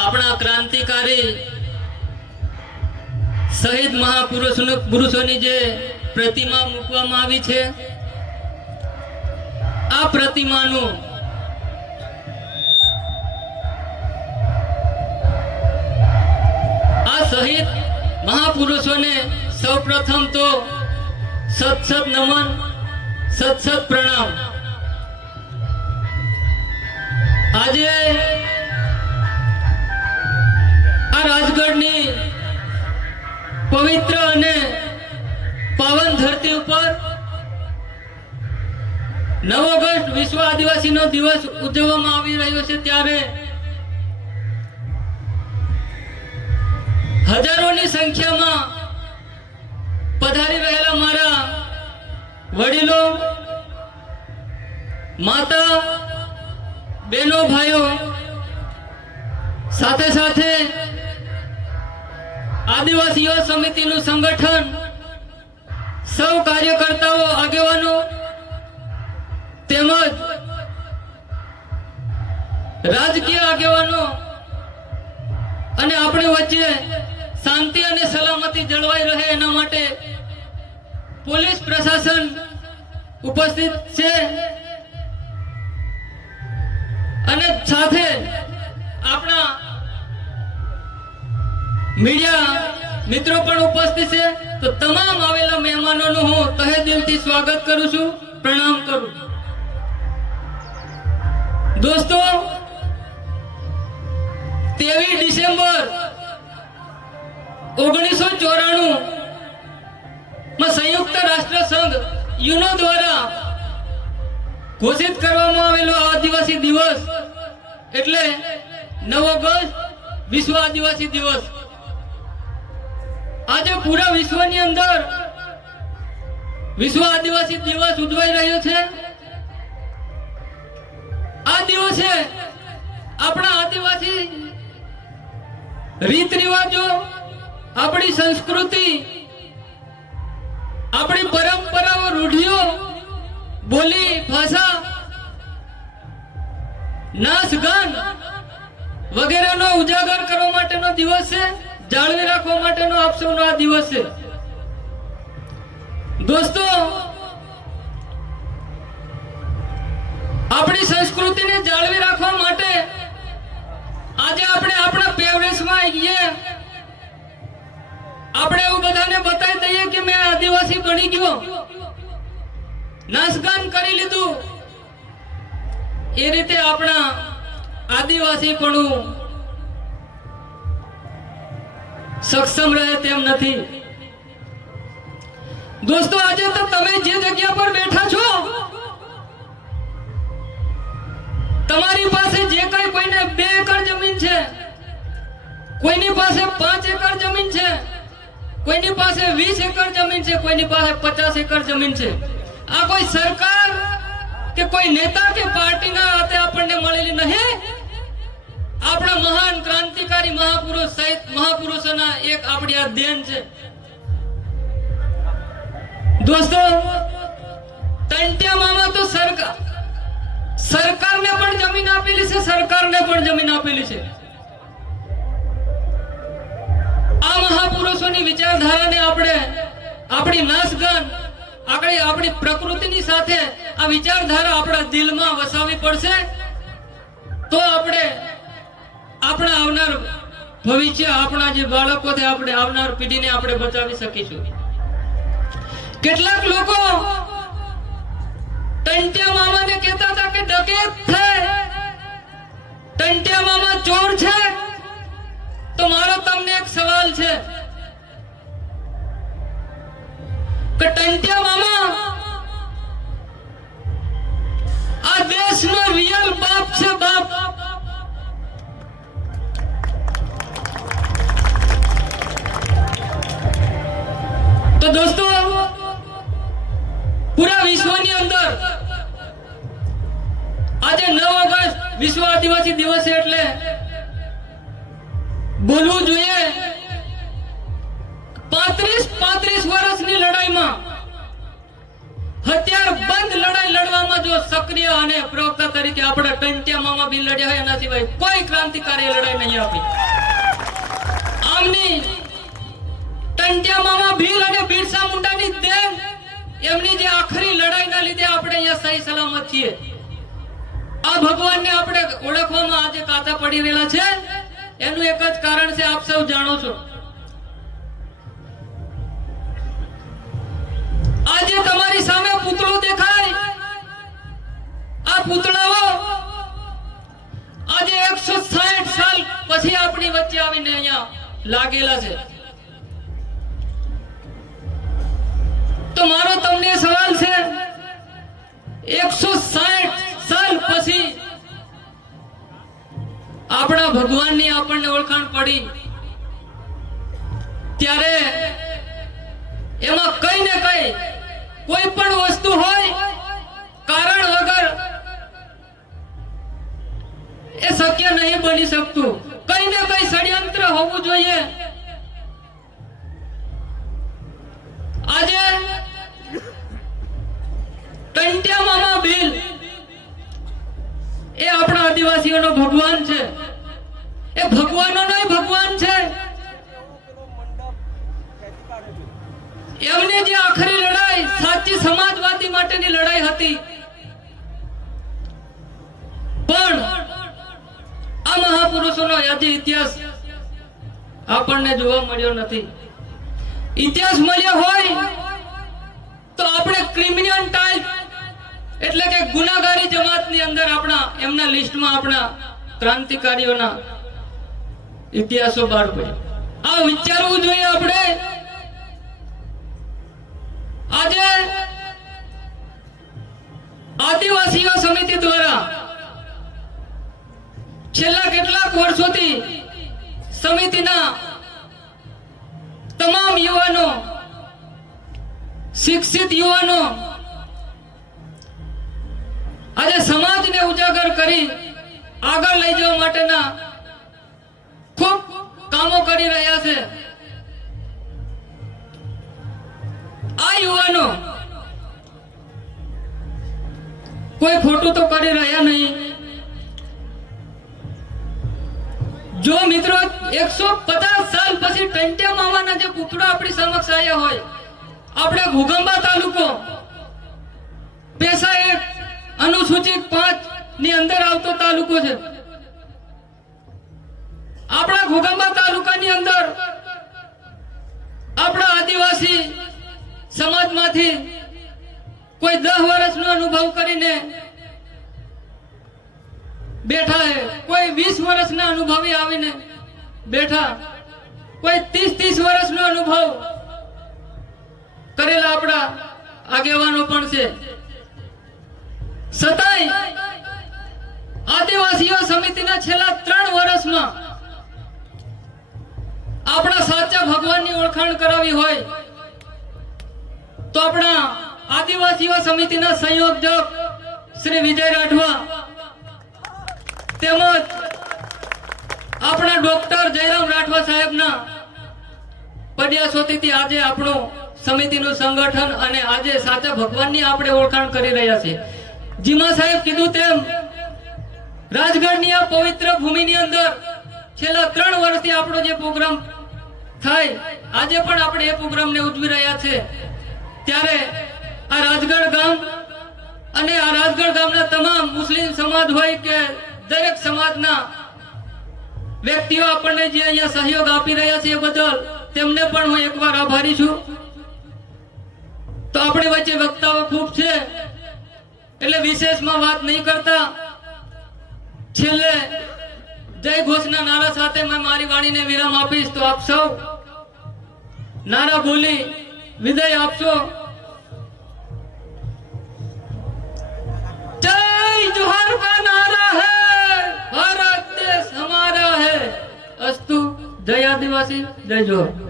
આપણા ક્રાંતિકારી શહીદ મહાપુરુષો પુરુષોની જે પ્રતિમા મૂકવામાં આવી છે, આ પ્રતિમાનું આ શહીદ મહાપુરુષોને સૌપ્રથમ તો સત સત નમન સત સત પ્રણામ. આજે રાજગઢની પવિત્ર અને પાવન ધરતી ઉપર નવ ઓગસ્ટ વિશ્વ આદિવાસીનો દિવસ ઉજવવામાં આવી રહ્યો છે ત્યારે હજારોની સંખ્યામાં પધારી રહેલા મારા વડીલો, માતા, બહેનો, ભાઈઓ, સાથે સાથે આદિવાસી યુવા સમિતિનું સંગઠન, સૌ કાર્યકર્તાઓ, આગેવાનો તેમજ રાજકીય આગેવાનો અને આપણી વચ્ચે શાંતિ અને સલામતી જળવાઈ રહે એના માટે પોલીસ પ્રશાસન ઉપસ્થિત છે. અને સાથે મીડિયા, મિત્રો પણ ઉપસ્થિત છે. તો તમામ આવેલા મહેમાનોનું હું તહે દિલથી સ્વાગત કરું છું. પ્રણામ કરું. દોસ્તો, તેવી ડિસેમ્બર ઓગણીસો ચોરાણું માં સંયુક્ત રાષ્ટ્ર સંઘ યુનો દ્વારા ઘોષિત કરવામાં આવેલો આદિવાસી દિવસ એટલે નવ ઓગસ્ટ વિશ્વ આદિવાસી દિવસ. આજે પૂરા વિશ્વની અંદર વિશ્વ આદિવાસી દિવસ ઉજવાઈ રહ્યો છે. આ દિવસે આપણા આદિવાસી રીત રિવાજો, આપણી સંસ્કૃતિ, આપણી પરંપરાઓ, રૂઢિઓ, બોલી, ભાષા નાચ ગાન વગેરેનો ઉજાગર કરવા માટેનો દિવસ છે. જાળવી રાખવા માટેનો આપ સૌનો આ દિવસ છે. દોસ્તો, આપણી સંસ્કૃતિને જાળવી રાખવા માટે આજે આપણે આપણા પહેરવેશમાં આવીએ. આપણે એવું બધાને બતાવી દઈએ કે મેં આદિવાસી બની ગયો. નાચગાન કરી લીધું. એ રીતે આપણા આદિવાસી પણ સક્ષમ રહે તેમ નથી. દોસ્તો, આજે તો તમે જે જગ્યા પર બેઠા છો, તમારી પાસે જે કઈ કોઈને બે એકર જમીન છે, કોઈની પાસે પાંચ એકર જમીન છે, કોઈની પાસે વીસ એકર જમીન છે, કોઈની પાસે પચાસ એકર જમીન છે. આ કોઈ સરકાર કે કોઈ નેતા કે પાર્ટીના હાથે આપણને મળેલી નહીં? આપણા મહાન ક્રાંતિકારી મહાપુરુષ સહિત મહાપુરુષોના એક આપણી આ દેન છે. દોસ્તો, તંટ્યા મામા તો સરકાર સરકારને પણ જમીન આપેલી છે, સરકારને પણ જમીન આપેલી છે. આ મહાપુરુષોની વિચારધારાને આપણે, આપણી નાશગન, આપણે, આપણી પ્રકૃતિની સાથે આ વિચારધારા આપણા દિલમાં વસાવી પડશે, તો આપણે આપણા આવનાર ભવિષ્ય આપણા જે બાળકો છે, આપણે આવનાર પેઢીને આપણે બચાવી શકીશું. કેટલાક લોકો ટંટ્યા મામાને કહેતા હતા કે ડકેત છે ટંટ્યા મામા ચોર છે. તો મારો તમને એક સવાલ છે કે ટંટ્યા બોલવું જોઈએ. પાંત્રીસ પાંત્રીસ વર્ષની લડાઈમાં હથિયાર બંધ લડાઈ લડવામાં જો સક્રિય અને પ્રવક્તા તરીકે આપણે ટંટિયા મામા લડ્યા હોય, એના સિવાય કોઈ ક્રાંતિકારી લડાઈ નહીં આપી. આમની ટંટિયા મામા ભીલ અને બિરસા મુંડાની દેન, એમની જે આખરી લડાઈના લીધે આપણે અહીંયા સહી સલામત છીએ. આ ભગવાનને આપણે ઓળખવામાં આજે કાતા પડી રહેલા છે. એનું એક જ કારણ છે, આપ સૌ જાણો છો. આજે તમારી સામે પુતળો દેખાય. આ પુતળાઓ આજે એકસો સાલ પછી આપણી વચ્ચે આવીને અહીંયા લાગેલા છે. આપણા ભગવાનની આપણને ઓળખાણ પડી. ત્યારે એમાં કઈ ને કઈ કોઈ પણ વસ્તુ હોય, કારણ વગર એ શક્ય નહીં બની શકતું. કઈ ને કઈ ષડયંત્ર હોવું જોઈએ. આજે ટંટ્યા મામા બિલ એ આપણા આદિવાસીઓનો ભગવાન છે. એ ભગવાનોનો ભગવાન છે. એમને જે આખરી લડાઈ સાચી સમાજવાદી માટેની લડાઈ હતી. પણ આ મહાપુરુષોનો આજે ઇતિહાસ આપણને જોવા મળ્યો નથી. ઇતિહાસ મળ્યો હોય તો આપણે ક્રિમિનલ ટાઈપ, એટલે કે ગુનાગારી જમાતની અંદર આપણા, એમના લિસ્ટમાં આપણા ક્રાંતિકારીઓના ઇતિહાસો બહાર આ વિચારવું જોઈએ આપણે. આજે આદિવાસીઓ સમિતિ દ્વારા છેલ્લા કેટલાક વર્ષોથી સમિતિના તમામ યુવાનો, શિક્ષિત યુવાનો આજે સમાજને ઉજાગર કરી આગળ લઈ જવા માટેના કામો કરી રહ્યા છે. આ યુવાનો કોઈ ખોટું તો કરી રહ્યા નહીં. જો મિત્રો, એકસો પચાસ સાલ પછી ટંટ્યા મામાના જે પૂતળો આપણી સમક્ષ આવ્યા હોય, આપણે ઘુગંબા તાલુકો પેશા એક અનુસૂચિત પાંચની અંદર આવતો તાલુકો છે. આપણા ઘોગંબા તાલુકાની અંદર આપણા આદિવાસી સમાજમાંથી કોઈ દસ વર્ષનો અનુભવ કરીને બેઠા હે, કોઈ વીસ વર્ષના અનુભવી આવીને બેઠા, કોઈ ત્રીસ ત્રીસ વર્ષનો અનુભવ કરેલા આપણા આગેવાનો પણ છે. છતાંય આદિવાસીઓ સમિતિના છેલ્લા ત્રણ વર્ષમાં આપણા સાચા ભગવાનની ઓળખાણ કરાવી હોય તો આપણા આદિવાસીઓ સમિતિના સંયોજક શ્રી વિજય રાઠવા તેમજ આપણા ડોક્ટર જયરામ રાઠવા સાહેબના પડ્યાસોથી આજે આપણું સમિતિનું સંગઠન અને આજે સાચા ભગવાનની આપણે ઓળખાણ કરી રહ્યા છીએ. જીમા સાહેબ કીધું તેમ, રાજગઢની આ પવિત્ર ભૂમિની અંદર છેલ્લા ત્રણ વર્ષથી આપણો જે પ્રોગ્રામ થાય. આજે પણ આપણે એ પ્રોગ્રામને ઉજવી રહ્યા છે. ત્યારે આ રાજગઢ ગામ અને આ રાજગઢ ગામના તમામ મુસ્લિમ સમાજ હોય કે દરેક સમાજના વ્યક્તિઓ આપણને જે અહીંયા સહયોગ આપી રહ્યા છે એ બદલ તેમને પણ હું એકવાર આભારી છું. તો આપણી વચ્ચે વક્તાઓ ખૂબ છે. એટલે વિશેષમાં વાત નહીં કરતા. છેલ્લે જય ઘોષના નારા સાથે મેં મારી વાણીને વિરામ આપીશ. તો આપ સૌ નારા બોલી વિદાય આપશો. જય જોહર કા નારા હે. ભારત દેશ હમારા હે. અસ્તુ જય આદિવાસી, જય જોહર.